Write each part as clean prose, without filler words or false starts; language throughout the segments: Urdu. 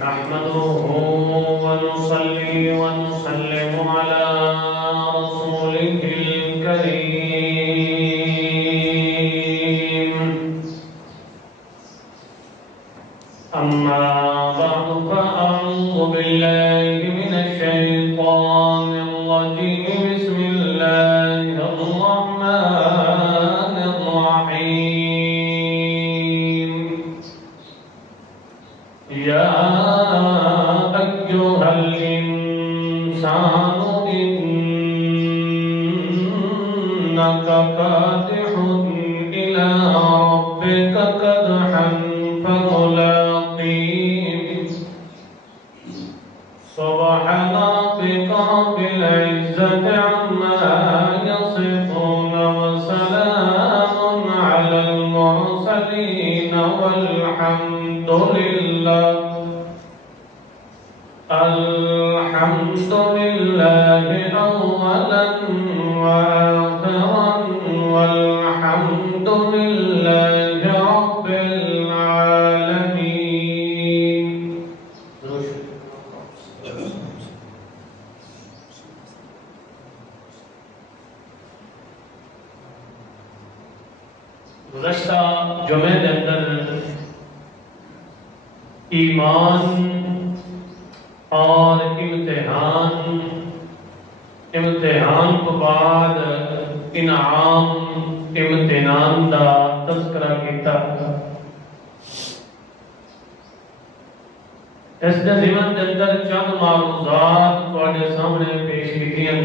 نحمده ونصلي ونسلم على رسوله الكريم أما بعد فأعوذ بالله من الشيطان الرجيم بسم الله الرحمن الرحيم يا أيها الإنسان إنك كادح إلى ربك كدحا فملاقيه سبحان ربك رب العزة عما يصفون وسلام على المرسلين والحمد لله أولا وآخرا والحمد لله رب العالمين. گزشتہ جمعے کے اندر ایمان اور امتحان تو بعد انعام امتحان دا تذکرہ کیتا. اس دے ضمن دے اندر چند معروضات تواڈے سامنے پیش کیتیاں.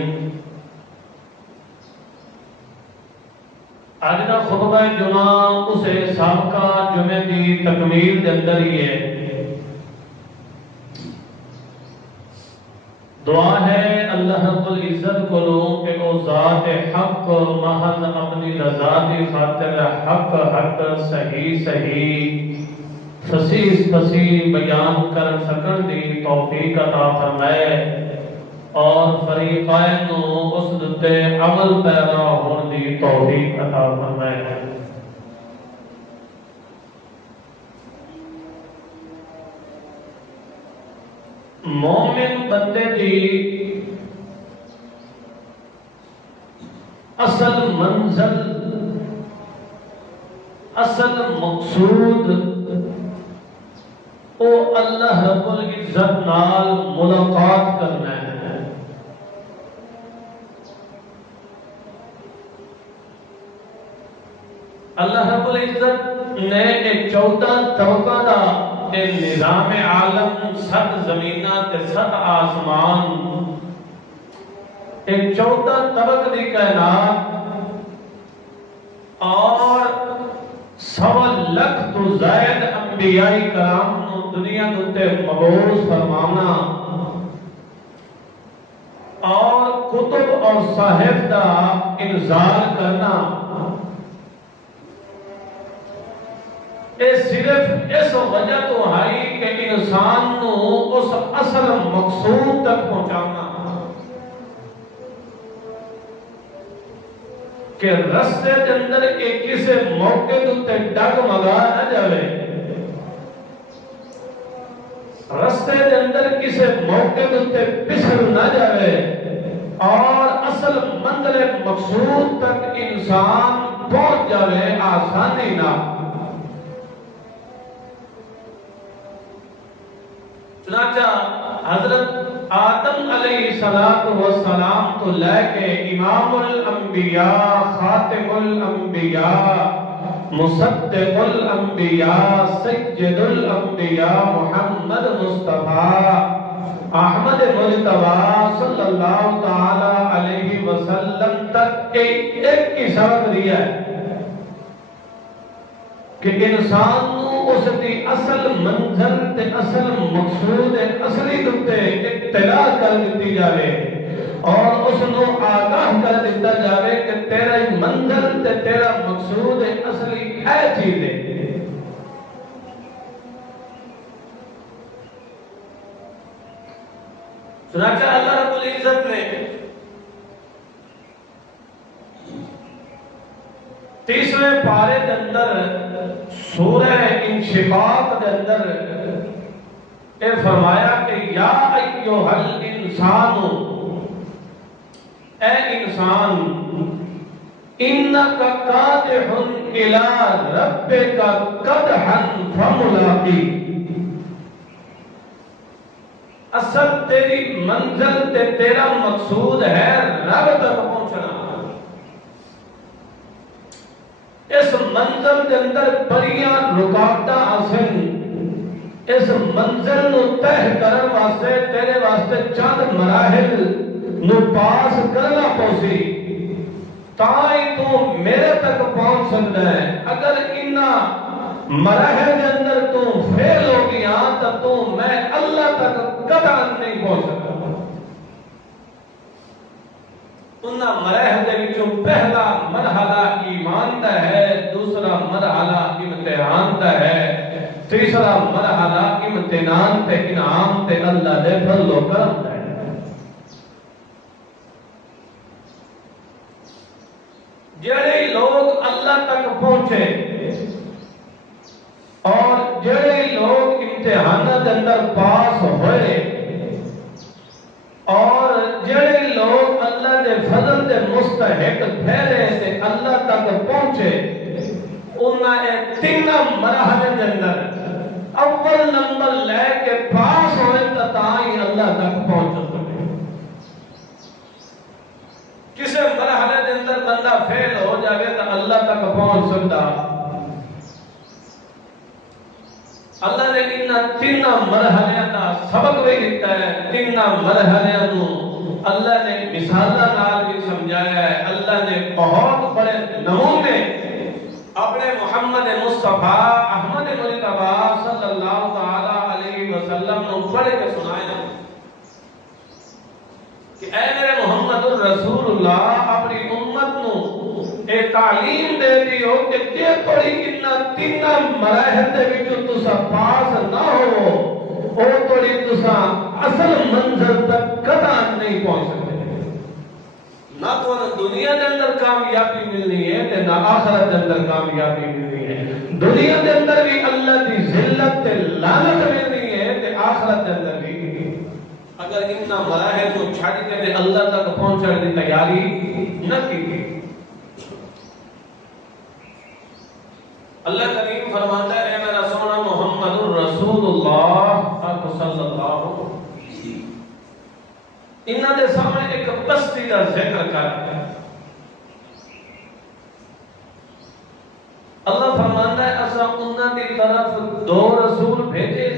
آج دا خطبہ جمعہ اسے سابقہ جمعے دی تکمیل دے اندر ہی ہے. دعا ہے اللہ رب العزت کو کہ وہ ذات حق محض اپنی رضا کی خاطر حق صحیح فصیح بیان کر سکن دی توفیق عطا فرمائے اور فریقین کو اس دتے عمل پیدا ہون دی توفیق عطا فرمائے. مومن بندے دی اصل منزل اصل مقصود او اللہ رب العزت نال ملاقات کرنا ہے. اللہ رب العزت نے ایک 14 طبقہ دا نظام عالم 7 زمینہ تے 7 آسمان ایک 14 طبق دی کائنات اور 1.25 لاکھ تو زائد انبیاء کرام نو دنیا تے مبعوث فرمانا اور کتب اور صحائف دا انزال کرنا. یہ صرف اس وجہ تو ہے کہ انسان نو اس اصل مقصود تک پہنچانا کہ رستے کے اندر ایک کسی موقع تے ڈگمگا نہ جاوے, رستے کے اندر کسی موقع تے پسر نہ جاوے اور اصل منزل مقصود تک انسان پہنچ جاوے آسانی نہ. چنانچہ حضرت آدم علیہ السلام تو لے کے امام الانبیاء خاتم الانبیاء مصدق الانبیاء سید الانبیاء محمد مصطفیٰ احمد مجتبیٰ صلی اللہ تعالی علیہ وسلم تک ایک کی سبق دیا ہے کہ انسان نو اس دی اصل منظر تے اصل مقصود اصلی دتے اطلاع کر دیتی جاوے اور اس نو آگاہ کر دیتا جاوے کہ تیرا منظر تے تیرا مقصود اصلی ہے چیز ہے. چنانچہ اللہ رب العزت نے 30ویں پارے کے اندر سورہ انشقاق کے اندر اے فرمایا کہ یا ایھا الانسان، اے انسان، انک قادح الی ربک قدحا فملاقی، اصل تیری منزل تے تیرا مقصود ہے رب تک پہنچنا۔ اس منزل کے اندر بڑیاں رکاوٹاں آسن، اس منزل نو طے کرن واسطے تیرے واسطے چند مراحل نو پاس کرنا پوسی، تاں تو میرے تک پہنچ سکتا ہے۔ اگر انہاں مراحل کے اندر تو فیل ہو گیا تو میں اللہ تک قطعا نہیں پہنچ سکتا۔ انہاں مراحل کے وچوں پہلا مرحلہ ایمان دا ہے، دوسرا مرحلہ امتحان دا ہے، تیسرا مرحلہ امتحان تے انعام تے اللہ دے فضل و کرم دا ہے۔ جڑے لوگ اللہ تک پہنچے اور جڑے لوگ امتحانات کے اندر پاس ہوئے اور جڑے لوگ اللہ دے فضل دے مستحق ٹھہرے تے اللہ تک پہنچے، انہاں نے تینوں مراحل کے اندر اول نمبر لے کے پاس ہوئے تاں ہی اللہ تک پہنچ سکتے۔ کسی مرحلے کے اندر بندہ فیل ہو جائے تو اللہ تک پہنچ سکتا۔ اللہ نے انہاں تینوں مرحلیاں دا سبق بھی دیتا ہے، تینوں مرحلیاں نو اللہ نے مثالاں نال بھی سمجھایا ہے۔ اللہ نے بہت بڑے نمونے اپنے محمد مصطفیٰ احمد مجتبی صلی اللہ تعالی علیہ وسلم نو پڑھ کے سنایا کہ اے میرے محمد الرسول اللہ اپنی امت نو اے تعلیم دے دیو کہ جے پڑھی انہاں تینوں مراحل دے وچوں تساں پاس نہ ہو او توڑی تساں اصل منزل تک قطعا نہیں پہنچ سکتے۔ نہ تو دنیا کے اندر کامیابی ملنی ہے تے نہ آخرت کے اندر کامیابی ملنی ہے۔ دنیا کے اندر بھی اللہ کی ذلت تے لعنت ملنی ہے تے آخرت کے اندر بھی۔ اگر اتنا مراحل کو چھڑ کے اللہ تک پہنچنے کی تیاری نہ کی، اللہ کریم فرماتا ہے اے میرا سونا محمد الرسول اللہ صلی اللہ علیہ وسلم، انہاں دے سامنے ایک بستی کا ذکر کر۔ اللہ فرماتا ہے اساں انہاں دی طرف دو رسول بھیجے،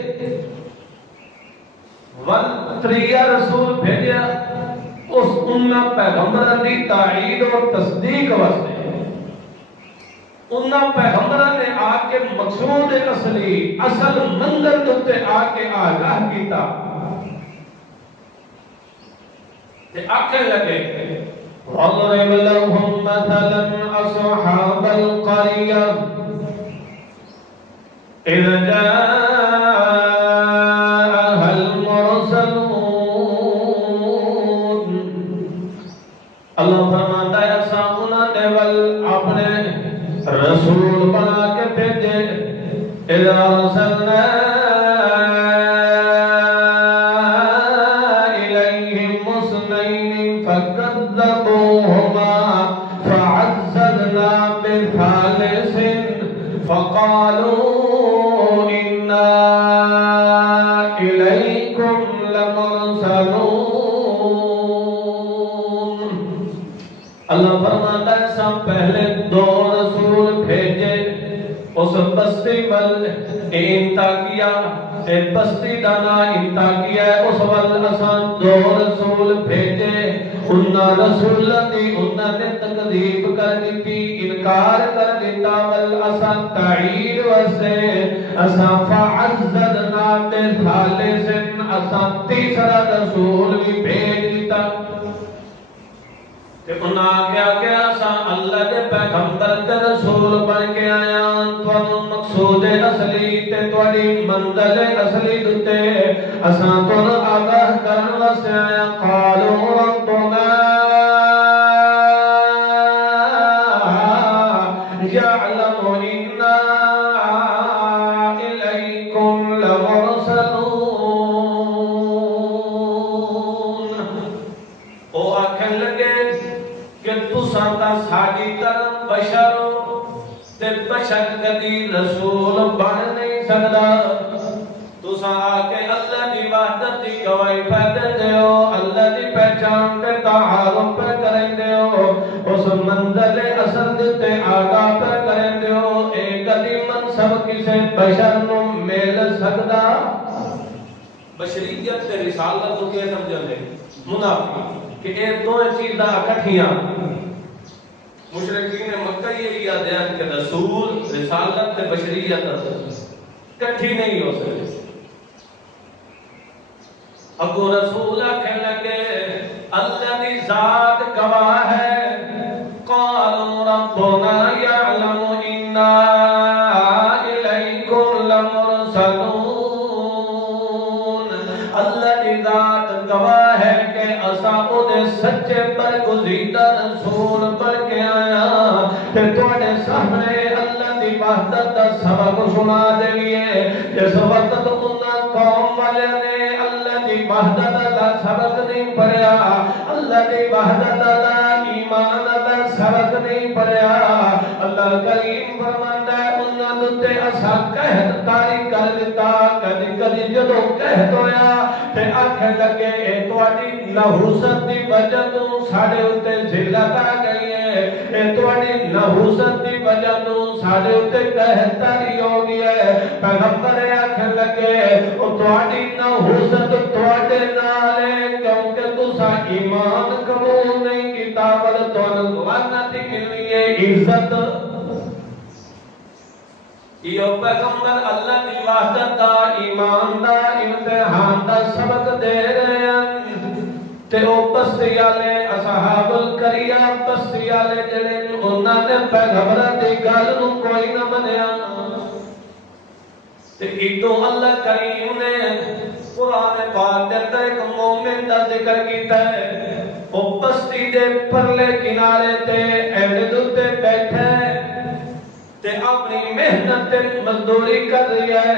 تریہ رسول بھیجا اس انہاں پیغمبران دی تائید اور تصدیق واسطے۔ انہاں پیغمبران نے آ کے مقصود اصلی اصل منظر تے آ کے آگاہ کیتا تے آکھن لگے وَضْرِبْ لَهُمْ مَثَلًا أَصْحَابَ الْقَرْيَةِ إِذْ جَاءَهَا الْمُرْسَلُونَ۔ اللہ فرماتا ہے اساں انہاں دے ول اپنے رسول بنا کے بھیجے، اِذْ أَرْسَلْنَا إِلَيْهِمْ اثْنَيْنِ فَكَذَّبُوهُمَا فَعَزَّزْنَا بِثَالِثٍ فَقَالُوا إِنَّا إِلَيْكُمْ لَمُرْسَلُونَ۔ اللہ فرماتا ہے سب پہلے دو رسول بھیجے اس بستی ول انتاکیہ، اے بستی دانا انتاکیہ اس ول اساں دو رسول بھیجے، انہاں رسول دی انہاں نے تکذیب کر دیتی، انکار کر دیتا، ول اساں تعید واسطے اساں فعزدنا بثالث اساں تیسرا رسول بھی بھیج دیتا۔ کہ انہاں کیا کیا اساں اللہ دے پیغمبر تے رسول بن کے آیا، تانوں مقصود اصلی تے تواڈی منزل اصلی دتے اساں تانوں آگاہ کرن واسطے آیا۔ قالوا ربنا يعلم إنا إليكم لمرسلون۔ کا ساڑی طرف بشر تے بشر کدی رسول بن نہیں سکتا تسا آکے اللہ دی وحدت دی گواہی پہ دیندے ہو اللہ دی پہچان تے تعارف پہ کرندے ہو اس منزل اصل تے آگاہ پہ کرندے ہو ایک کدی منصب کسے بشر نو مل سکدا بشریت تے رسالت کو کیا سمجھندے منافق کہ یہ دو چیزاں اکٹھیاں مشرکین مکہ یہ بیان کہ رسول رسالت تے بشریت اکٹھی نہیں ہو سکتی ابو رسول کہنے لگے اللہ دی ذات گواہ ہے قالوا ربنا يعلم انا الیکم لمرسلون اللہ دی ذات گواہ ہے کہ اساں او دے سچے برگزیدہ رسول بن کے آیا تے تواڈے سامنے اللہ دی وحدت دا سبق سنا دئیے جس وقت انہاں قوم والے نے وحدت دا سبق نہیں پڑھیا اللہ دی وحدت دا ایمان دا سبق نہیں پڑھیا اللہ کریم فرماندا ہے انہاں تے اسا قحط طاری کر دیتا کدی کدی جدوں قحط ہویا تے آکھن لگے اے تواڈی نحوست دی وجہ تو ساڈے اوتے ذلت آ گئی ہے اے تواڈی نحوست دی وجہ تو ساڈے اوتے قحط طاری ہو گئی ہے پیغمبر آکھن لگے او تواڈی نحوست تواڈے نال ہے کیونکہ تساں ایمان قبول نہیں کیتا ول تانوں لعنت ملنی ہے عزت یہ پیغمبر اللہ دی وحدت دا ایمان دا امتحان دا سبق دے رہے ہیں تے او بستی والے اصحاب القریہ بستی والے جڑے انہاں نے پیغمبر دی گل نوں کوئی نہ منیا تے ادو اللہ کریم نے قرآن پاک دے اندر ایک مومن دا ذکر کیتا ہے او بستی دے پرلے کنارے تے ایویں تے بیٹھا ہے تے اپنی محنت تے مزدوری کر رہی ہے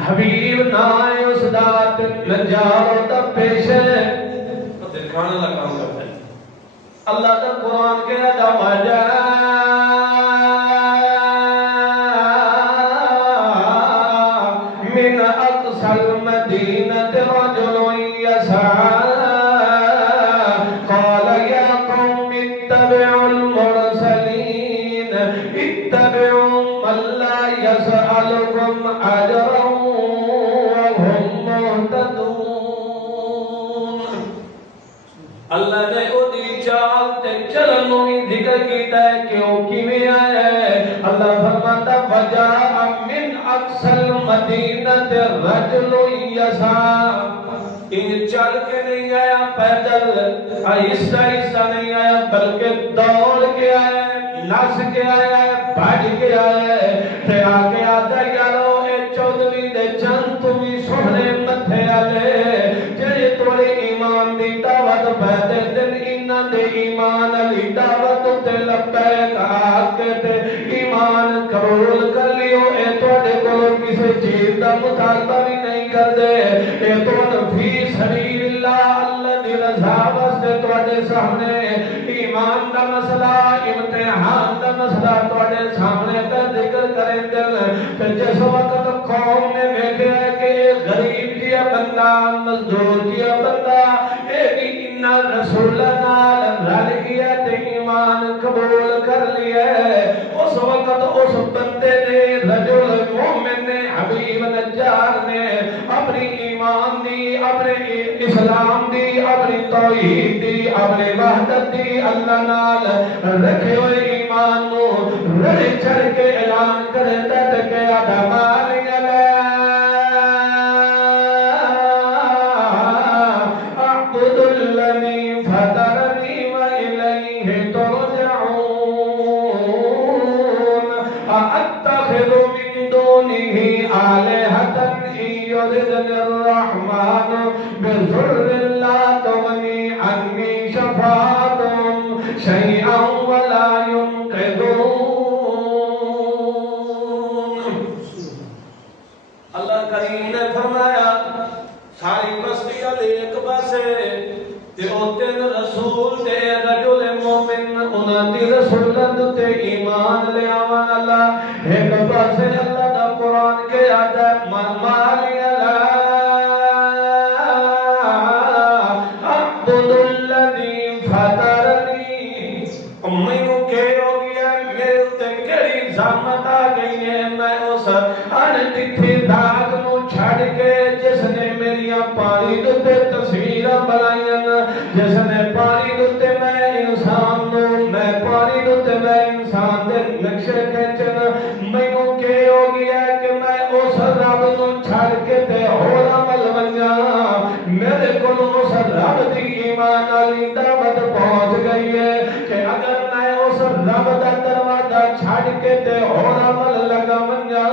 حبیب نائے اس دات نجار دا پیش ہے تو دکھانے کا کام کرتا ہے اللہ دا قرآن کے ادا وجہ من اقصى المدينة رجل يسعى قال يا قوم اتبعوا المرسلين اتبعوا من لا يسألكم أجرا وهم مهتدون اللہ نے اودی چال تے چلن نوں ذکر کیتا ہے کہ او کیویں آیا ہے اللہ فرماتا وجاء من اقصى المدینہ رجل یسعى ان چل کے نہیں آیا پیدل آہستہ آہستہ نہیں آیا بلکہ دوڑ کے آیا نس کے آیا بھاگ کے آیا تے آگے آتا یارو اے چودھویں دے چند تمی سونے متھے والے جڑے تھوڑے ایمان دی دعوت پہ دے دن انہاں دے ایمان علی دعوت تے لبیک آکے تے ایمان قبول کر لیو اے تواڈے کولوں کسے چیز دا مطالبہ بھی نہیں کردے اے تواڈے فی سبیل اللہ اللہ دی رضا واسطے تواڈے سامنے ایمان دا مسئلہ امتحان دا مسئلہ تواڈے سامنے تے ذکر کریں دل تے جس وقت قوم نے ویکھیا کہ غریب جیا بندہ مزدور جیا بندہ اے بھی انہاں رسول نال رل گیا تے ایمان قبول کر لیا اس وقت اس بندے نے رجل مومن نے حبیب نجار نے اپنی ایمان دی اپنے اسلام دی اپنی توحید دی اپنے وحدت دی اللہ نال رکھے ہوئے ایمان نو رڑ چڑھ کے اعلان کرتا تے کہ ادمان اعبد الذی فطرنی والیہ ترجعون اتخذ من دونه آلهة ان يردني الرحمن بضر لا تغني عني شفاعتهم شيئا ولا ينقذون اللہ کریم نے فرمایا ساری بستی والے ایک پاسے تے او تین رسول تے رجل مومن انہاں دی رسولت تے ایمان لے آون اللہ ایک پاسے اللہ دا قرآن کے آتا ہے من مالی عبد الذی فطرنی میں کہ ہو گیا میرے تے کیڑی زحمت آ گئی ہے میں اس انتھی داغ نو چھڑ کے جس نے میریاں پانی دے تصویراں بنائیاں جس نے پانی دے میں انسان نو میں پانی دے میں انسان دے نقشے کھینچن مینوں کہ ہو گیا کہ میں اس رب نو چھڑ کے تے ہور عمل ونجاں میرے کول اس رب دی ایمان والی دعوت پہنچ گئی ہے کہ اگر میں اس رب دا دروازہ چھڑ کے تے ہور عمل لگا ونجاں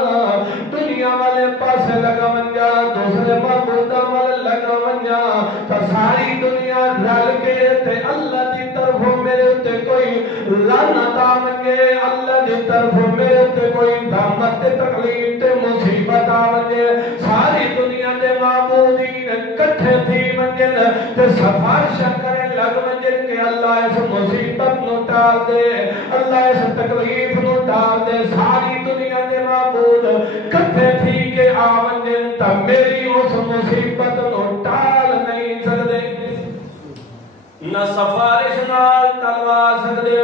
دنیا والے پاسے لگا ونجاں دوسرے معبود عمل لگا ونجاں تو ساری دنیا رل کے تے اللہ دی طرف میرے تے کوئی لعنت آ منگے اللہ دی طرف میرے تے کوئی زحمت تے تکلیف تے مصیبت آ منگے ساری دنیا دے معبودین اکٹھے تھی منگن تے سفارش کرے لگ منگن کہ اللہ اس مصیبت نو ٹال دے اللہ اس تکلیف نو ٹال دے ساری دنیا دے معبود کٹھے تھی کہ آ منگن تا میری اس مصیبت نو ٹال نہیں سکدے نہ سفارش نال ٹلوا سکدے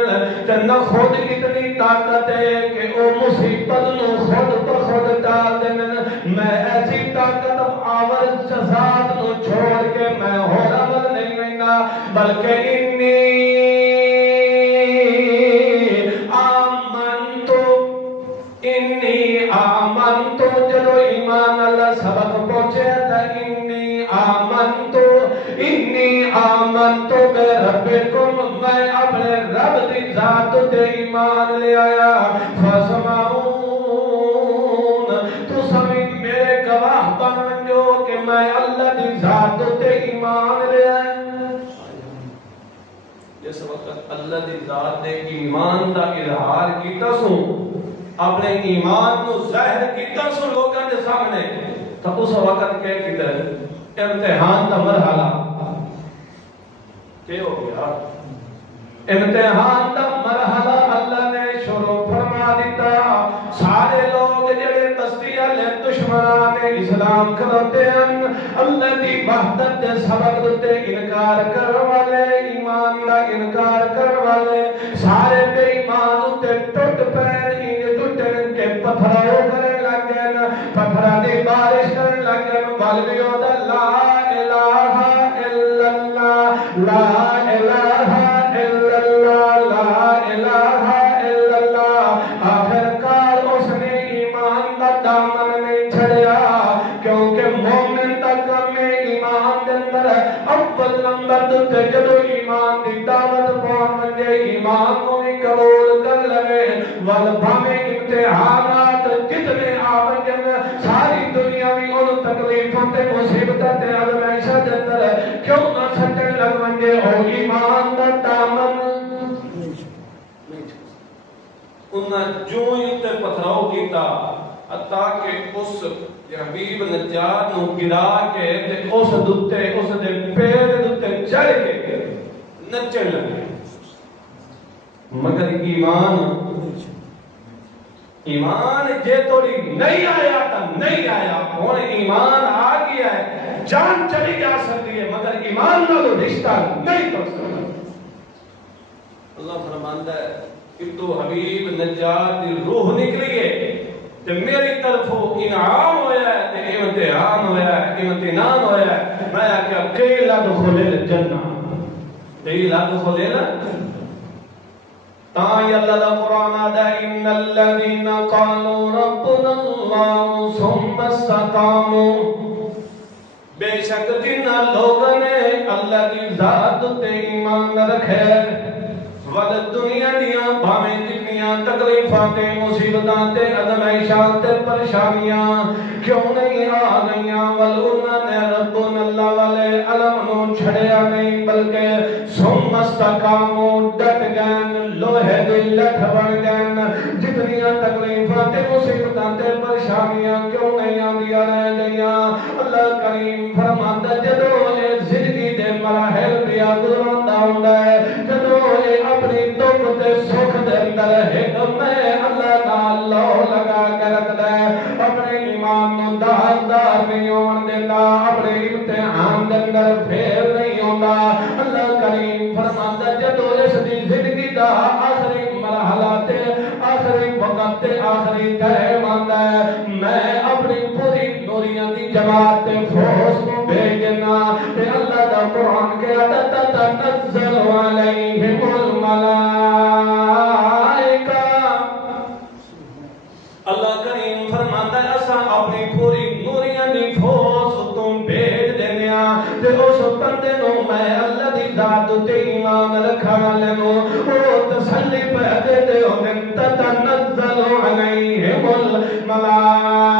تے نہ خود اتنی طاقت ہے کہ او مصیبت نو خود بخود ٹال دین میں ایسی طاقت آور جزات نو چھوڑ کے میں ہور عمل نہیں وینا بلکہ انی آمنتو جدو ایمان اللہ سبق پہنچے تا انی آمنتو بے ربکم میں اپنے رب دی ذات تے ایمان لے آیا فسمعون تو سبھی میرے گواہ بن جو کہ میں اللہ دی ذات تے ایمان لے آیا جس وقت اللہ دی ذات دے ایمان دا اظہار کیتا سو اپنے ایمان کو ظاہر کیتا سو لوگوں کے سامنے تو اس وقت کہہ کدھر امتحان دا مرحلہ کیا ہو گیا امتحان دا مرحلہ اللہ نے شروع فرما دیتا سارے لوگ جڑے بستی والے دشمنان اسلام کھلوتے ہیں اللہ دی وحدت دے سبق تے انکار کرنے والے ایمان دا انکار کرنے والے سارے بے ایمان تے ٹوٹ پے ٹوٹے پتھراؤ کرنے لگے پتھراں دی بارش کرنے لگے والویوں دا لا الہ الا اللہ لا الہ الا اللہ لا الہ الا اللہ آخر کار اس نے ایمان دا دامن نہیں چھڑیا کیونکہ مومن دا کم ایمان دے اندر اول نمبر تے جدو ایمان دی دعوت پہنچ منگے ایمان کو بھی قبول کر لگے والبھامے امتحانات جتنے آمجن ساری دنیا بھی ان تکلیفوں تے مصیبتوں تے آزمائشاں دے اندر کیوں نہ سٹن لگ منگے او ایمان دا دامن انہاں جو تے پتھراؤ کیتا تاکہ اس حبیب نجات نو گرا کے اس دتے اس دے پیر دتے چڑھ کے نچن لگے مگر ایمان جے توڑی نہیں آیا تا نہیں آیا ہون ایمان آ گیا ہے جان چلی جا سکتی ہے مگر ایمان نہ تو رشتہ نہیں کر سکتا اللہ فرماندا ہے کہ تو حبیب نجات دی روح نکلی ہے تے میری طرفوں انعام ہویا ہے تے امتحان ہویا ہے امتحان ہویا ہے میں کیا قیل ادخل الجنہ قیل ادخل الجنہ تائی اللہ دا قرآن آدھا ان الذین قالوا ربنا اللہ ثم استقاموا بے شک جن لوگوں نے اللہ کی ذات تے ایمان رکھے ود دنیا دیاں بھاویں جتنیاں تکلیفاں تے مصیبتاں تے آزمائشاں تے پریشانیاں کیوں نہیں آ گئیاں ول انہاں نے ربنا اللہ والے علم نو چھڑیا نہیں بلکہ ثم استقاموا ڈٹ گئے لوہے دی لٹھ بن گئے جتنیاں تکلیفاں تے مصیبتاں تے پریشانیاں کیوں نہیں آندیاں رہ گئیاں اللہ کریم فرماندا جدوں اے زندگی دے مراحل دی گزراندا ہوندا ہے جدوں اے اپنی دکھ تے سکھ دے اندر ایک میں اللہ نال لو لگا کے رکھدا ہے اپنے ایمان نو داغدار نہیں ہون دیندا اپنے امتحان دے اندر پھیر نہیں ہوندا اللہ کریم فرماندا جدوں اس دی زندگی دا آخری مرحلہ تے آخری وقت تے آخری ٹائم آندا ہے میں اپنی پوری نوریاں دی جماعت تے فوج کو بھیجنا تے اللہ دا قرآن کے تنزل علیہم الملائکہ اللہ کریم فرماتا ہے اساں اپنی پوری نوریاں دی فوج تم بھیج دینا تے اس بندے نو میں اللہ دی ذات تے ایمان رکھن والے نو او تسلی پہ دے دے او تنزل علیہم الملائکہ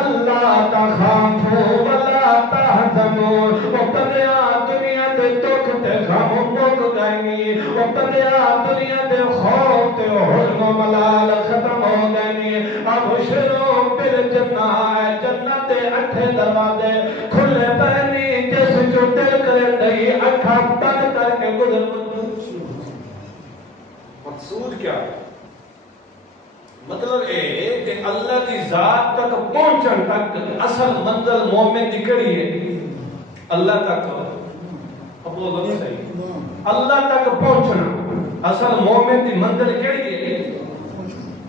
اللہ تخافوا ولا تحزنوا او بندیا دنیا دے دکھ تے غم مک گئے او بندیا دنیا دے خوف تے حزن و ملال ختم ہو گئے ابشروا بالجنہ جنت دے 8 دروازے کھلے پے جس جو دل کرے نہیں اکھاں بند کر کے گزر مقصود کیا ہے مطلب ہے کہ اللہ کی ذات تک پہنچن تک اصل منزل مومن دی کڑی ہے اللہ تک ابو نہیں صحیح اللہ تک پہنچنا اصل مومن دی منزل کڑی ہے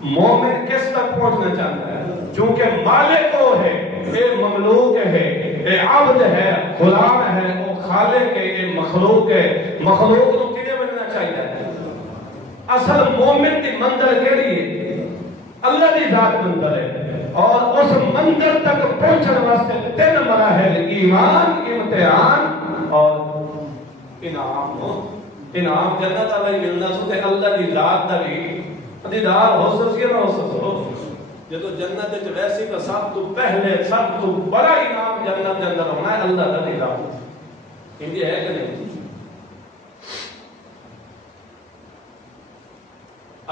مومن کس تک پہنچنا چاہتا ہے چونکہ مالک وہ ہے اے مملوک ہے اے عبد ہے غلام ہے وہ خالق ہے اے مخلوق ہے مخلوق نو کدے بننا چاہیے اصل مومن دی منزل کیڑی ہے اللہ دی ذات منزل ہے اور اس منزل تک پہنچنے واسطے 3 مراحل ایمان امتحان اور انعام جنت والی ملنا سو تے اللہ دی ذات دا بھی دیدار ہو سکے نہ ہو سکے جدو جنت وچ ویسے تو سب تو پہلے سب تو بڑا انعام جنت دے اندر ہونا ہے اللہ دا دیدار یہ ہے کہ نہیں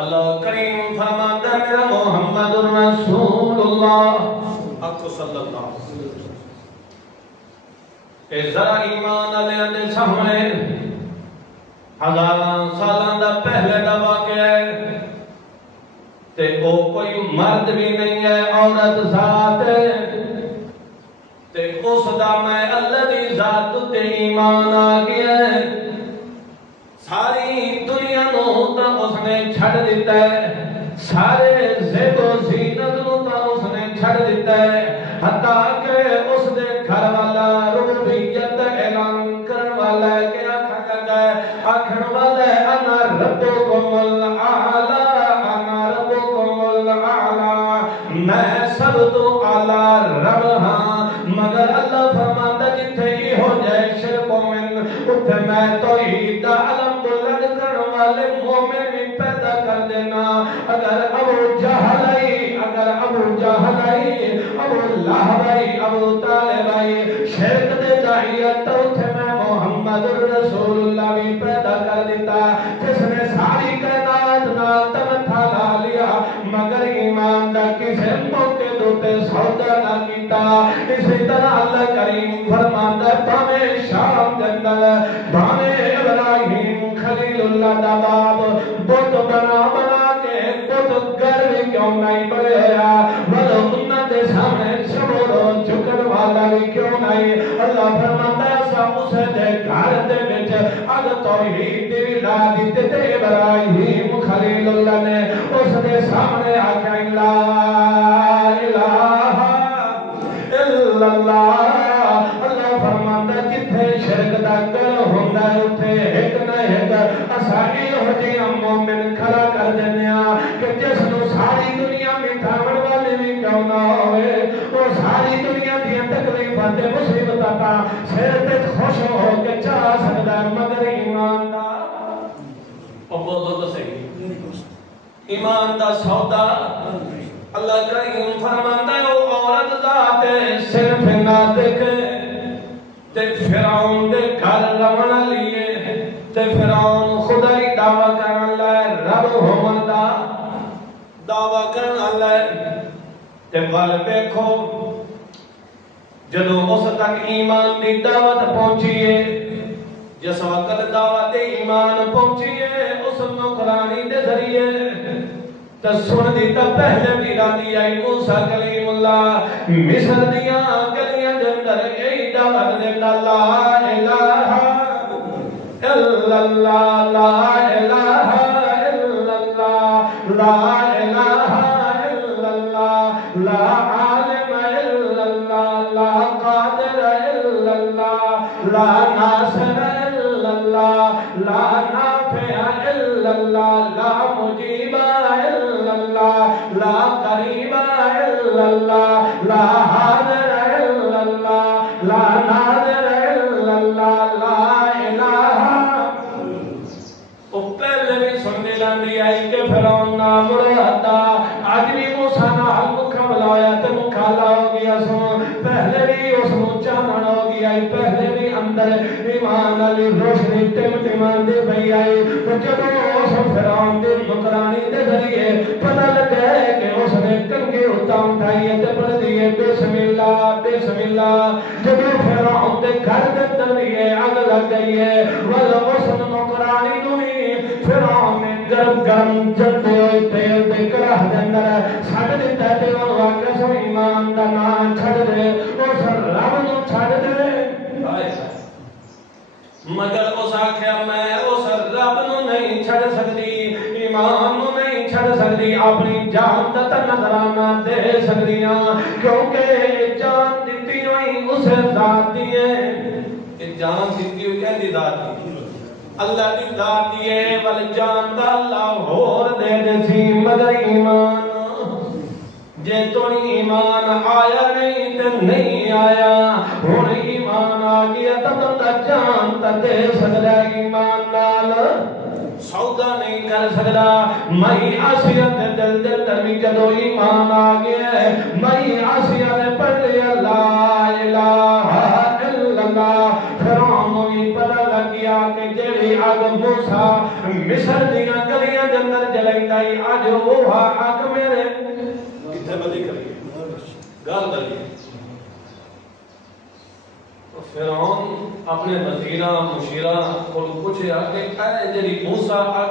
اللہ کریم فرماتا ہے میرا محمد رسول اللہ آپ کو صلی اللہ علیہ وسلم اے ذرا ایمان علیہ سامنے ہزاراں سالاں دا پہلے دا واقعہ ہے تے او کوئی مرد بھی نہیں ہے عورت ذات ہے تے اس دا میں اللہ دی ذات تے ایمان آ گیا ہے ساری دنیا نو تا اس نے چھڑ دیتا ہے سارے زیب و زینت نو تا اس نے چھڑ دیتا ہے حتیٰ کہ اس دے گھر والا ربوبیت اعلان کرن والا ہے کہ آکھن والا ہے انا ربکم الاعلی انا ربکم الاعلی میں سب تو اعلی رب ہاں مگر اللہ فرماندا جتھے ہی ہو جائے شرک مومن اتھے میں توحید دا علم بلند کرن والے مومن بھی پیدا کر دینا اگر ابو جہل ابو لہب ابو طالب شرک دے داعیت اتھے میں محمد رسول اللہ بھی پیدا کر دیتا جس نے ساری کائنات نال تمتھا لا لیا مگر ایمان دا کسے موقع دوتے سودا نہ کیتا اسی طرح اللہ کریم فرماندا ہے بھاویں شام دے اندر بھاویں ابراہیم خلیل اللہ دا باپ بت بنا کے بت گر کیوں نہیں بنایا ولو انہاں دے سامنے سبورو جھکن والا بھی کیوں نہیں اللہ فرماندا ہے سا اس دے گھر دے وچ اگ توحید دی لا دتے تے ابراہیم خلیل اللہ نے اس دے سامنے آکھیا لا الہ الا اللہ اللہ فرماندا جتھے شرک دا گل ہوندا ہے اوتھے ایک نہ ایک اساں ایہو جہے مومن کھڑا کر دینے ہاں کہ جس نو ساری دنیا مٹھاون والے بھی کیوں نہ ہوئے وہ ساری دنیا دی تکلیفاں تے مصیبتاں دا سر تے خوش ہو کے چاہ سکدا ہے مگر ایمان دا او بولو تو صحیح ایمان دا سودا اللہ کریم فرماندا ہے او عورت ذات صرف نہ دیکھے تے فرعون دے گھر رون لیے تے فرعون خدائی دعویٰ کرن لائے رب ہون دا دعویٰ کرن لائے تے بل دیکھو جدو اس تک ایمان دی دعوت پہنچیے جس وقت دعوت ایمان پہنچیے اس نوکرانی دے ذریعے تو سن دیتا پہلے بھی رانی آئی موسیٰ کلیم اللہ مصر دیاں گلیاں جندر یہی دعوت دیتا لا الہ الا اللہ لا الہ الا اللہ لا الہ الا اللہ لا عالم الا اللہ لا قادر الا اللہ لا ناصر الا اللہ لا نافع الا اللہ لا مجیب الا اللہ لا قریب الا اللہ لا حاضر الا اللہ لا ناظر الا اللہ لا الہ او پہلے بھی سننے لاندی آئی کہ فرعون نام رہتا آج بھی موسیٰ نال مکھا بلایا تے مکھالا ہو گیا سن پہلے بھی اس موچا من ہو گیا پہلے بھی اندر ایمان علی روشنی ٹم ٹمان دے بھئی آئی تو جب اس فرعون دے نکرانی دے ذریعے پتہ لگا ہے کہ اس نے کنگے اتام اٹھائی تے پڑھ دیئے بسم اللہ جب فرعون دے گھر دے دریئے آگ لگ گئی ہے وَلَا اس نکرانی دوئی فرعون نے گرم جلدے ہوئے تیل دے کراہ دے اندر چھڑ دیتا ہے تے وہ واقع سو ایمان دا نام چھڑ دے اس رب نو چھڑ دے مگر اس آکھیا میں اس رب نو نہیں چھڑ سکتی ایمان نو نہیں چھڑ سکتی اپنی جان دا تا نظرانہ دے سکتی ہاں کیونکہ جان دیتی ہوئی اسے ذات دیئے جان دیتی ہوئی کہہ دی ذات دی اللہ دی ذات دیئے ولی جان دا اللہ ہور دے دے سی مگر ایمان جے تو ایمان آیا نہیں تے نہیں آیا ہون ایمان آگیا تب تا جان تا دے سکتا ایمان نال سودا نہیں کر سکتا مئی آسیت دل دل ترمی جدو ایمان آگیا مئی آسیت پڑھ لیا لا الہ الا اللہ فرعون بھی پتہ لگ گیا کہ جیڑی آگ موسیٰ مصر دیاں گلیاں جندر جلائی دائی آج وہ آگ میرے کتنے بدی کریے گال بلیے فرعون اپنے وزیرہ مشیرہ کو پوچھے کہ اے جڑی موسیٰ آگ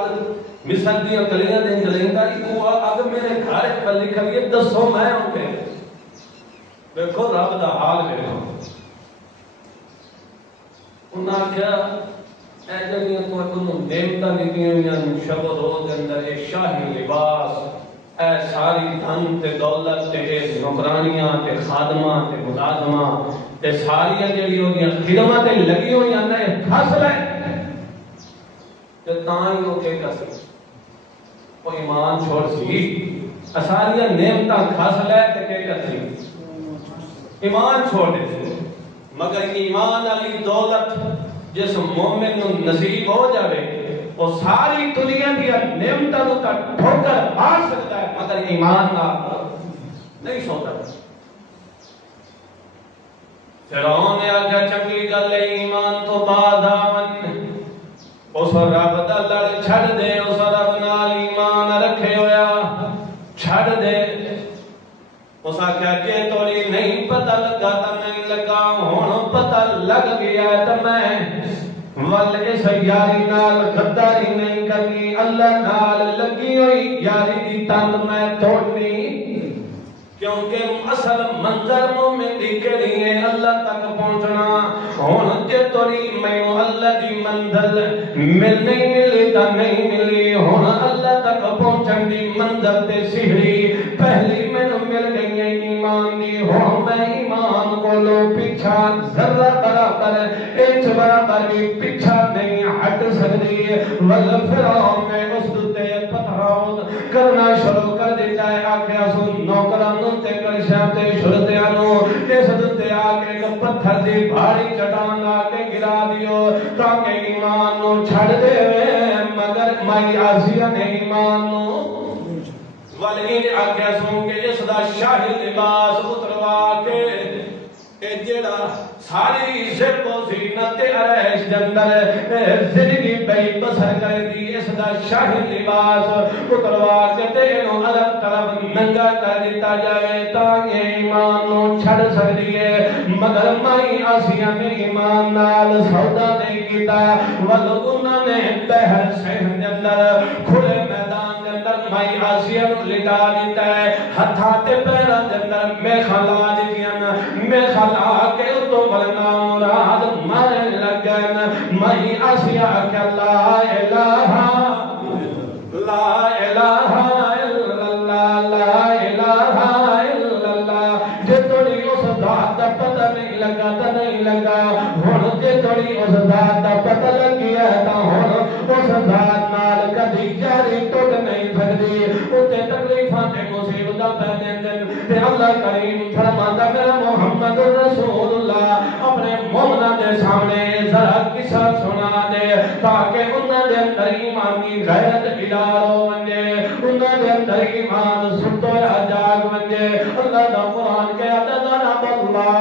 مصر دیاں گلیاں دیں جلائیں دائی وہ آگ میرے گھر پر لکھا گیا دسو میں ہوں گے دیکھو رب دا حال میرے انہاں کیا اے جڑیاں تو انہوں نعمتاں دیتیاں ہوئیاں شب و روز اندر اے شاہی لباس اے ساری دھن تے دولت تے نوکرانیاں تے خادماں تے ملازماں تے ساریاں جڑی ہوندیاں خدمت تے لگی ہوئیاں نے پھس لے تے تاں ہی وہ کہ کر سکتے وہ ایمان چھوڑ سی ساریاں نعمتاں کھس لے تے کہ کر سی ایمان چھوڑ دے سی مگر ایمان علی دولت جس مومن نصیب ہو جاوے وہ ساری دنیا دیا نعمتوں کا ٹھوکر مار سکتا ہے مگر ایمان نہ نہیں سوتا فرعون نے آگیا چنگی گل ایمان تو بعد آون اس رب دا لڑ چھڑ دے اس رب نال ایمان رکھے ہویا چھڑ دے اس آگیا جے توڑی نہیں پتہ لگا تا نہیں لگا ہون پتہ لگ گیا تا میں ول اس یاری نال غداری نہیں کرنی اللہ نال لگی ہوئی یاری دی تند میں توڑنی کیونکہ اصل منظر مومن دی کہنی ہے اللہ تک پہنچنا ہون جے توڑی میں اللہ دی منزل مل نہیں ملی تا نہیں ملی ہون اللہ تک پہنچن دی منزل تے سہری پہلی میں مل گئی ہے ایمان دی ہون میں ایمان کو لو پیچھا ذرہ برابر ایچ برابر بھی پیچھا نہیں ہٹ سکتی فرعون نے اس تے پتھراؤں کرنا شروع کر دیتا ہے آکھیا سن نوکرانوں تے کرشاتے شرطیانوں اس تے آکے ایک پتھر دی بھاری چٹان آکے گرا دیو تاکہ ایمان نو چھڑ دے مگر مائی آسیہ نے ایمان نو ولیہ آکھیا سن کہ اس دا شاہی لباس اتروا کے جڑا ساری زب و زینت عیش دے اندر زندگی بے بسر کر دی اس دا شاہی لباس اتروا کے تے انو الگ طرف ننگا کر دیتا جائے تاکہ ایمان نو چھڑ سکتی ہے مگر مائی آسیہ نے ایمان نال سودا نہیں کیتا ولو انہوں نے بہر سہن دے اندر کھلے میدان دے اندر مائی آسیہ نو لٹا دیتا ہے ہتھاتے پیرا دے اندر میں خلا دیتیاں میں خلا کے تو ملنا مراد مارے لگن مائی آسیہ کہ لا الہ لا الہ الا اللہ لا الہ الا اللہ جے توڑی اس ذات دا پتہ نہیں لگا تا نہیں لگا ہن جے توڑی اس ذات دا پتہ لگی ہے تا ہن اس ذات نال کدی یاری ٹوٹ نہیں سکدی اوتے تکلیفاں تے مصیبتاں پے دین تے اللہ کریم فرماندا میرا محمد رسول اللہ اپنے مومناں دے سامنے ذرا قصہ سنا دے تاکہ انہاں دے اندر ایمان کی غیرت بیدار ہو ونجے انہاں دے اندر ایمان ستویا جاگ ونجے اللہ دا قرآن کہتا ضرب اللہ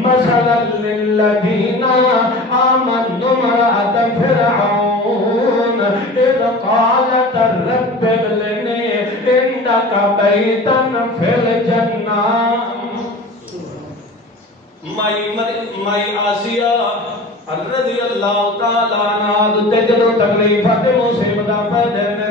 مثلا للذین آمنوا امرأة فرعون اذ قالت رب ابن لي عندك بیتا فی الجنہ مائی آسیہ رضی اللہ تعالیٰ عنہ تے جدو تکلیفات مصیبتاں پہ دین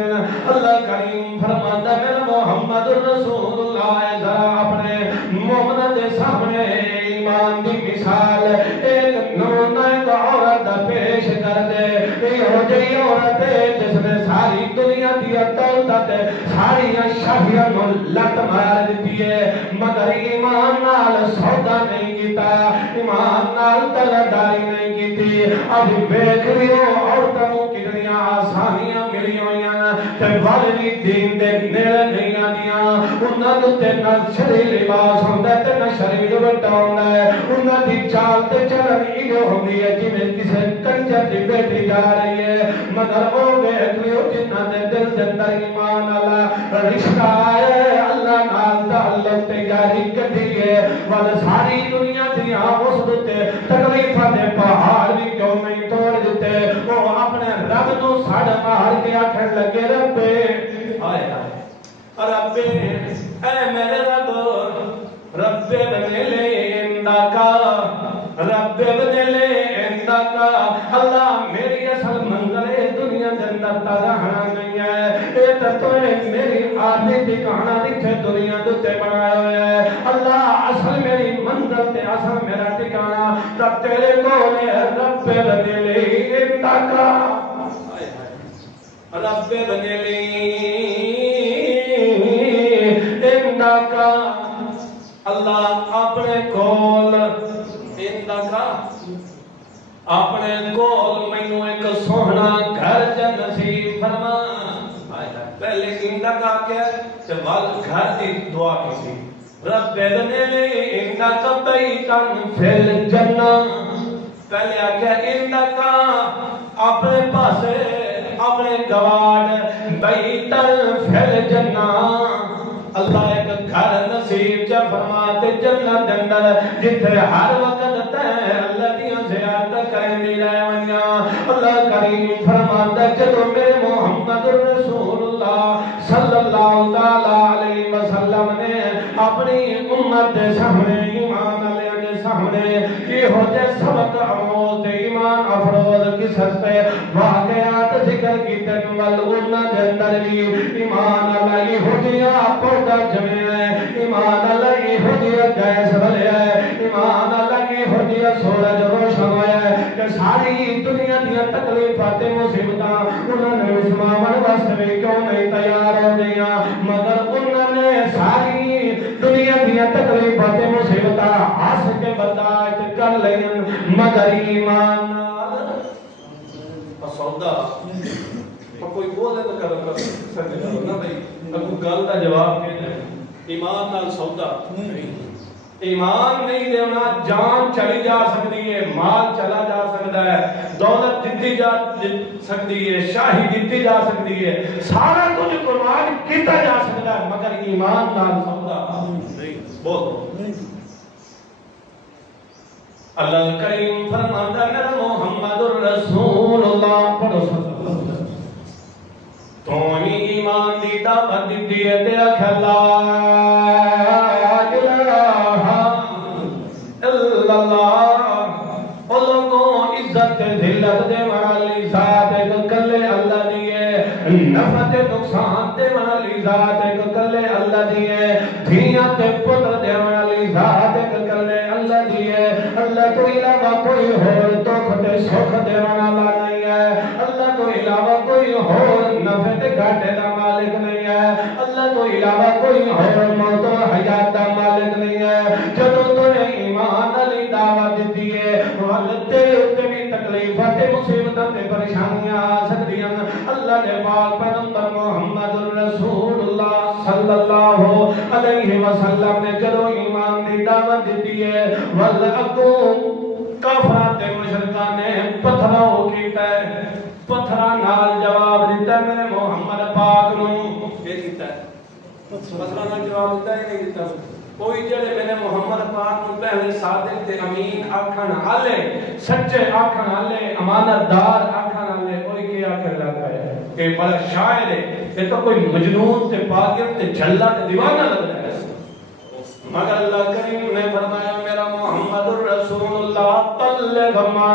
اللہ کریم فرماتا میرا محمد رسول اللہ ذرا اپنے مومنہ دے سامنے ایمان دی مثال ایک نونائک عورت پیش کر دے یہ ہو جئی عورت جس نے ساری دنیا دیا دولت ساری شاہیاں نو لت مار دیتی ہے مگر ایمان نال سودا نہیں کیتا ایمان نال دلداری نہیں کیتی اب بیٹھ رہی ہو عورتوں کی دنیا آسانیاں ملی ہوئیاں تے والدی دین دے نیڑے نہیں آدیاں انہاں تے نہ شری لباس ہوندا تے نہ شری دوپٹہ ہوندا ہے انہاں دی چال تے چلن ایو ہوندی ہے جویں کسے کنجر دی بیٹی جا رہی ہے مگر او بیٹھ رہی ہو جنہاں دے دل دے اندر ایمان اللہ رشتہ ہے اللہ نال تعلق تے جاری کٹی ہے ول ساری دنیا دی اس تے تکلیفاں دے پہاڑ بھی کیوں نہیں توڑ دیتے وہ اپنے رب نو ساڑ مار کے آکھن لگے رب آئے رب اے میرے رب رب بنے لے اندکا رب بنے لے اندکا اللہ میری اصل منزل دنیا جنت تا رہنا نہیں ہے اے تو میری آدھی ٹھکانہ دکھے دنیا دتے بنایا ہویا ہے اللہ اصل میری منزل تے اصل میرا ٹھکانہ تب تیرے کولے رب بنے لے اندکا رب بنے لے اندکا اللہ اپنے کول اندکا اپنے کول مینوں ایک سوہنا گھر جا نصیب فرما پہلے اندکا کیا تے وال گھر دی دعا کی رب بنے لے اندکا بیتن فی الجنہ پہلے آکھیا اندکا اپنے پاسے اپنے گواڑ بیتن فی الجنہ اللہ ایک گھر نصیب جا فرماتے جنت اندر جتھے ہر وقت تے اللہ دیاں زیارت کرنی رہے ونیاں اللہ کریم فرماتا جدو میرے محمد رسول اللہ صلی اللہ علیہ وسلم نے اپنی امت دے سامنے ایمان علیہ دے سامنے یہ ہو جائے سبق آموز ایمان افروز کی سستے واقعات ذکر کی تنول انہ دے اندر بھی ایمان علیہ ہو جیا پردہ جمعے ہیں ایمان علیہ ہو جیا گیس بلے ہے ایمان علیہ ہو جیا سورج روشن ہویا ہے کہ ساری دنیا دیا تکلیفات مصیبتاں انہوں نے مسلمان واسطے کیوں نہیں تیار ہو گیا مگر انہوں نے ساری دنیا دیا تکلیفات مصیبتاں ہس کے برداشت کر لیں مگر ایمان سودا کوئی بولے تو کر سکتے کرو نا بھائی کوئی گل کا جواب کہنا ہے ایمان نال سودا ایمان نہیں دینا جان چلی جا سکتی ہے مال چلا جا سکتا ہے دولت جتی جا سکتی ہے شاہی جتی جا سکتی ہے سارا کچھ قربان کیتا جا سکتا ہے مگر ایمان نال سودا نہیں بہت اللہ کریم فرماتا ہے محمد الرسول اللہ پڑھو صلی اللہ علیہ وسلم تو ایمان دی دعوت دی تے آکھ لا الہ الا اللہ او لوگوں عزت ذلت دے والی ذات ایک کلے اللہ دی ہے نفع تے نقصان دے والی ذات ایک کلے اللہ دی ہے دھیاں تے پتر دے والی ذات ایک کلے اللہ دی ہے اللہ تو علاوہ کوئی اور دکھ تے سکھ دے والا نہیں ہے اللہ تو علاوہ کوئی اور نفع تے گھاٹے دا مالک نہیں ہے اللہ تو علاوہ کوئی اور موت و حیات دا مالک نہیں ہے جدوں تو ایمان علی دعوت دیتی ہے ولتے تے بھی تکلیفاں تے مصیبتاں تے پریشانیاں آ سکدیاں اللہ دے پاک پیغمبر محمد الرسول اللہ صلی اللہ علیہ وسلم نے جدوں ایمان دی دعوت دیتی ہے ولکوں کافراں تے مشرکاں نے پتھراؤ کیتا ہے پتھراں نال جواب دیتا ہے میرے محمد پاک نو یہ کیتا ہے پتھراں نال جواب دیتا ہے نہیں دیتا کوئی جڑے میرے محمد پاک نو پہلے صادق تے امین آکھن والے سچے آکھن والے امانت دار آکھن والے کوئی کیا آکھن لگا ہے کہ بڑا شاعر ہے یہ تو کوئی مجنون تے پاگل تے جھلا تے دیوانہ لگ رہا ہے مگر اللہ کریم نے فرمایا میرا محمد الرسول اللہ طلب ما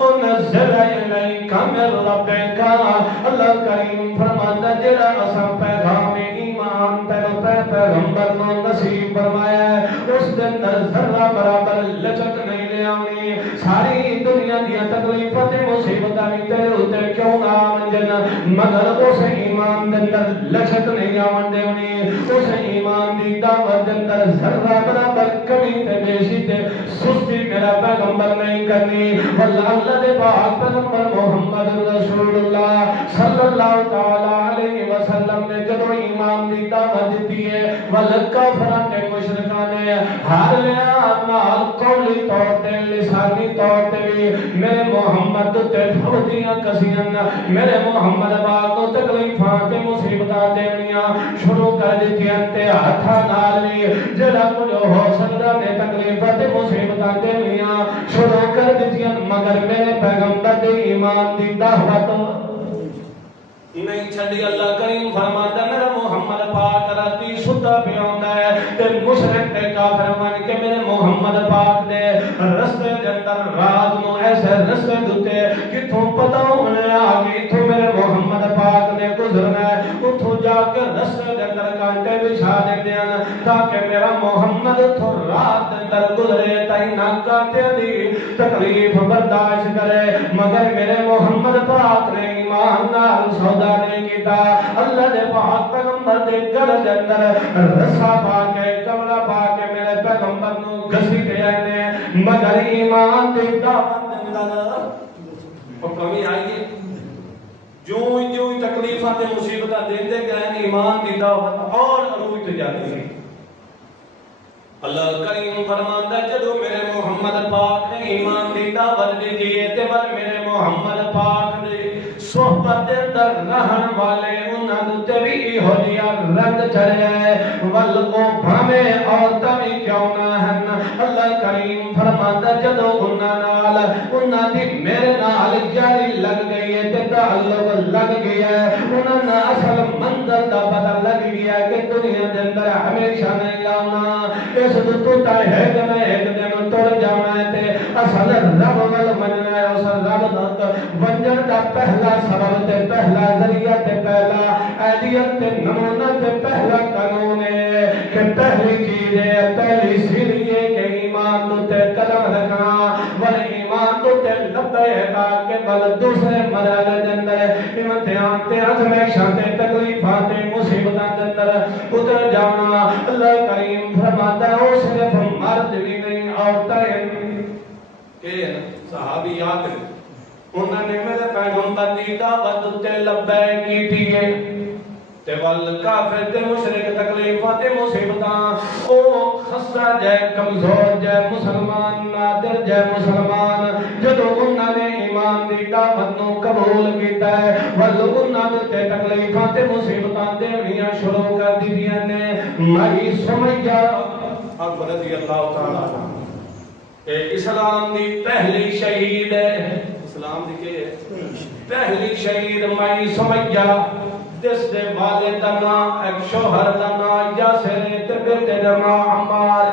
انزل الیک من ربک اللہ کریم فرماتا جڑا اساں پیغام ایمان تے پیغمبر نو نصیب فرمایا اس دن ذرہ برابر لچک نہیں لے آونی ساری دنیا دی تکلیفاں تے مصیبتاں وی تے اوتے کیوں نہ آون مگر اس ایمان دے اندر لچک نہیں آون دینی اس ایمان دی دعوت دے اندر ذرہ برابر کمی تے بیشی تے سستی میرا پیغمبر نہیں کرنی واللہ اللہ دے پاک پیغمبر محمد رسول اللہ صلی اللہ تعالی علیہ وسلم نے جدو ایمان دی دعوت دیتی ہے والکافران تے مشرکان نے ہر لحاظ نال قولی طور تے لسانی طور تے بھی میرے محمد تے فوجیاں کسیاں میرے محمد پاک کو تکلیفاں تے مصیبتاں دینیاں شروع کر دتیاں تے ہتھاں نال بھی جڑا کچھ ہو سکدا تے تکلیفاں تے مصیبتاں دینیاں شروع کر دتیاں مگر میرے پیغمبر دے ایمان دی دعوت نہیں چھڑی اللہ کریم فرماتا میرا محمد پاک راتی ستا پہ آندا ہے تے مشرک تے کافر من کے میرے محمد پاک دے رستے دے اندر رات نو ایسے رستے دتے کتھوں پتہ ہونے آگے تو میرے محمد پاک نے گزرنا ہے اتھوں جا کے رستے دے اندر کانٹے بچھا دیندے ہیں تاکہ میرا محمد تو رات دے اندر گزرے تائی نہ کانٹے دی تکلیف برداشت کرے مگر میرے محمد پاک نے ایمان نال سودا نہیں کیتا اللہ دے پاک پیغمبر دے گھر دے اندر رسا پا کے کملا پا کے میرے پیغمبر نو گھسی دے آئے مگر ایمان دے دعوت دے اندر اور کمی آئیے جو تکلیفاں تے مصیبتاں دیندے گئے ایمان دی دعوت اور عروج تے جاتی ہے اللہ کریم فرماندا جدو میرے محمد پاک نے ایمان دی دعوت دی تے ور میرے محمد پاک دے صحبت دے اندر رہن والے انہاں تے بھی ہو جیا رنگ چڑھیا ہے ول او بھاویں عورتاں بھی کیوں نہ ہن اللہ کریم فرماندا جدو انہاں دی میرے نال یاری لگ گئی ہے تے تعلق لگ گیا ہے انہاں دا اصل منزل دا پتہ لگ گیا ہے کہ دنیا دے اندر ہمیشہ نہیں آنا اس تو ایک دن توڑ جانا ہے تے اصل رب ول مننا ہے اس رب دا ونجن دا پہلا سبب تے پہلا ذریعہ تے پہلا ایڈیت تے نمونہ تے پہلا قانون ہے کہ پہلی چیز ہے پہلی سیڑھی ہے کہ ایمان تے قدم رکھنا ول ایمان تے لبیک کہ بل دوسرے مرحلے دے اندر امتحان تے آزمائشاں تے تکلیفاں تے مصیبتاں دے اندر اتر جانا اللہ کریم فرماتا ہے وہ صرف مرد بھی نہیں عورتیں کہ صحابیات انہوں نے میرے پیغمبر دی دعوت تے لبیک کیتی ہے تے ول کافر تے مشرک تکلیفاں تے مصیبتاں او خستہ جائے کمزور جائے مسلمان نادر جائے مسلمان جدو انہوں نے ایمان دی دعوت نو قبول کیتا ہے ول انہوں تے تکلیفاں تے مصیبتاں دینیاں شروع کر دیاں نے مائی سمیہ اب رضی اللہ تعالی اسلام دی پہلی شہید ہے، اسلام دی کہ پہلی شہید مائی سمیہ، جس دے والد دا نام ایک شوہر دا نام یاسر تے بیٹے دا نام عمار۔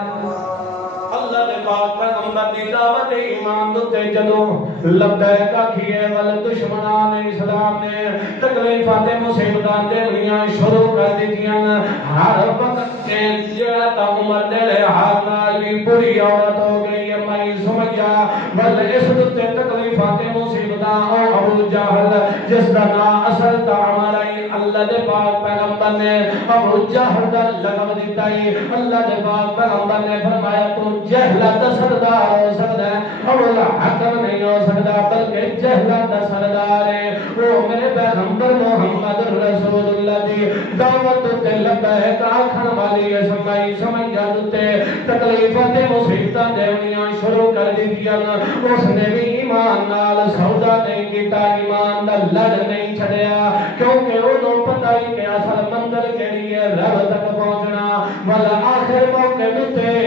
اللہ دے پاک پیغمبر دی دعوت ایمان دے جدوں لبیک آکھیے ول دشمنان اسلام نے تکلیفاں تے مصیبتاں دینیاں شروع کر دتیاں۔ ہر وقت تے جڑا تا عمر دے لحاظ نال بھی بری عورت ہو گئی ہے مائی سمیہ، ول اس تے تکلیفاں تے مصیبتاں ابو جہل جس دا نام اصل تا عمر ہے، اللہ دے پاک پیغمبر نے ابو جہل دا لقب دتا ہے۔ اللہ دے پاک پیغمبر نے فرمایا تو جہلت سردار ہو سکتا ہے، ابو حکم نہیں ہو سکتا، بلکہ جہلت سردار ہے۔ وہ میرے پیغمبر محمد رسول اللہ دی دعوت تے لبیک آکھن والی اسمائی سمیہ تے تکلیفاں تے مصیبتاں دینیاں شروع کر دتیاں۔ اس نے بھی ایمان نال سودا نہیں کیتا، ایمان دا لڑ نہیں چھڑیا، کیونکہ انہوں پتہ ہی کہ اصل منزل کیڑی ہے، رب تک پہنچنا۔ بل آخر موقع تے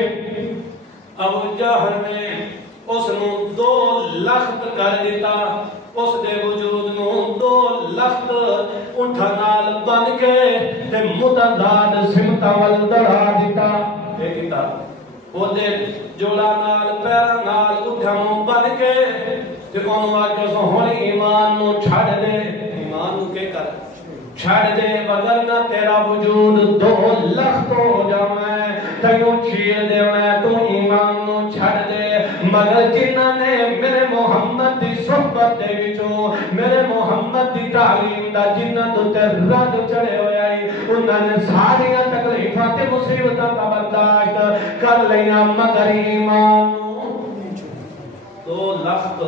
ابو جہل نے اس نو 2 لخت کر دیتا، اس دے وجود نو 2 لخت اٹھا نال بن کے تے متضاد سمتاں ول دوڑا دیتا۔ اے کیتا او دے جوڑا نال پیراں نال اٹھا بن کے تے اونوں آکھیا سو ہن ایمان نو چھڈ دے، ایمان نو کے کر چھڑ دے، وگرنہ تیرا وجود 2 لخت ہو جاویں، تینوں چیر دے میں تو ایمان نو چھڑ دے۔ مگر جنہاں نے میرے محمد دی صحبت دے وچوں میرے محمد دی تعلیم دا جنہاں تے رد چڑھے ہویا ہے، انہاں نے ساری تکلیفاں تے مصیبتاں کا برداشت کر لیاں، مگر ایمان نو 2 لخت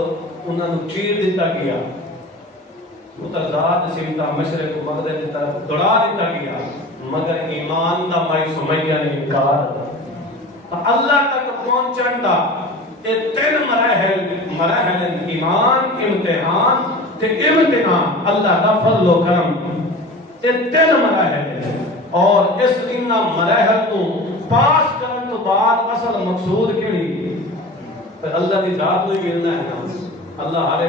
انہاں نو چیر دتا گیا، متضاد سمتا مشرق و مغرب کی طرف دوڑا دیتا گیا، مگر ایمان دا مائی سمیہ نے انکار۔ اللہ تک پہنچن دا یہ 3 مراحل ایمان، امتحان تے امتحان، اللہ دا فضل و کرم، یہ 3 مراحل ہیں۔ اور اس ان مراحل کو پاس کرن تو بعد اصل مقصود کیڑی؟ اللہ دی ذات کو ہی ملنا ہے نا۔ اللہ